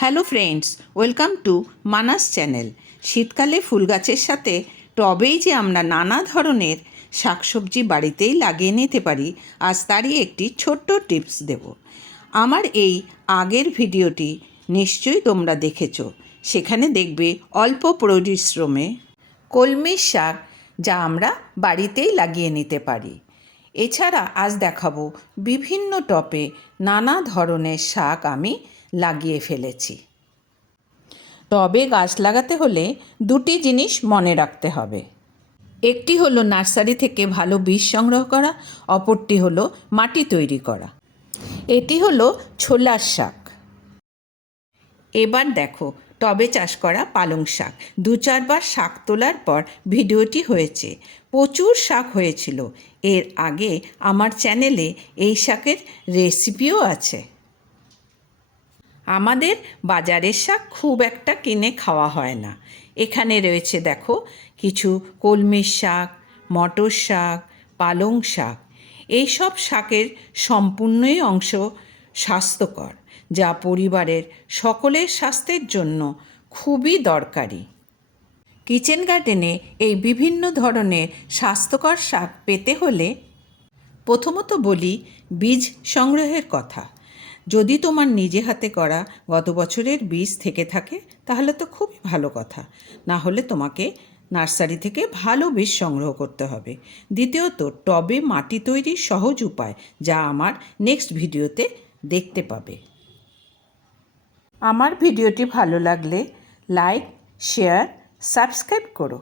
Hello friends, welcome to Manas channel. শীতকালে ফুল গাছের সাথে টবেই যে আমরা নানা ধরনের শাকসবজি বাড়িতেই লাগিয়ে নিতে পারি, আজ তারই একটি ছোট্ট টিপস দেব। আমার এই আগের ভিডিওটি নিশ্চয়ই তোমরা দেখেছো। সেখানে দেখবে অল্প পরিশ্রমে কলমির শাক যা আমরা বাড়িতেই লাগিয়ে নিতে পারি। এছাড়া আজ দেখাবো বিভিন্ন টবে নানা ধরনের শাক আমি লাগিয়ে ফেলেছি। টবে গাছ লাগাতে হলে দুটি জিনিস মনে রাখতে হবে। একটি হলো নার্সারি থেকে ভালো বীজ সংগ্রহ করা, অপরটি হলো মাটি তৈরি করা। এটি হলো ছোলার শাক। এবার দেখো টবে চাষ করা পালং শাক। 2-4 বার শাক তোলার পর ভিডিওটি হয়েছে। প্রচুর শাক হয়েছিল। এর আগে আমার চ্যানেলে এই শাকের রেসিপিও আছে। আমাদের বাজারের শাক খুব একটা কিনে খাওয়া হয় না। এখানে রয়েছে দেখো কিছু কলমির শাক, মটর শাক, পালং শাক। এই সব শাকের সম্পূর্ণই অংশ স্বাস্থ্যকর, যা পরিবারের সকলের স্বাস্থ্যের জন্য খুবই দরকারি। কিচেন গার্ডেনে এই বিভিন্ন ধরনের স্বাস্থ্যকর শাক পেতে হলে প্রথমত বলি বীজ সংগ্রহের কথা। যদি তোমার নিজে হাতে করা গত বছরের বীজ থেকে থাকে তাহলে তো খুবই ভালো কথা, না হলে তোমাকে নার্সারি থেকে ভালো বীজ সংগ্রহ করতে হবে। দ্বিতীয়ত টবে মাটি তৈরির সহজ উপায়, যা আমার নেক্সট ভিডিওতে দেখতে পাবে। আমার ভিডিওটি ভালো লাগলে লাইক, শেয়ার, সাবস্ক্রাইব করো।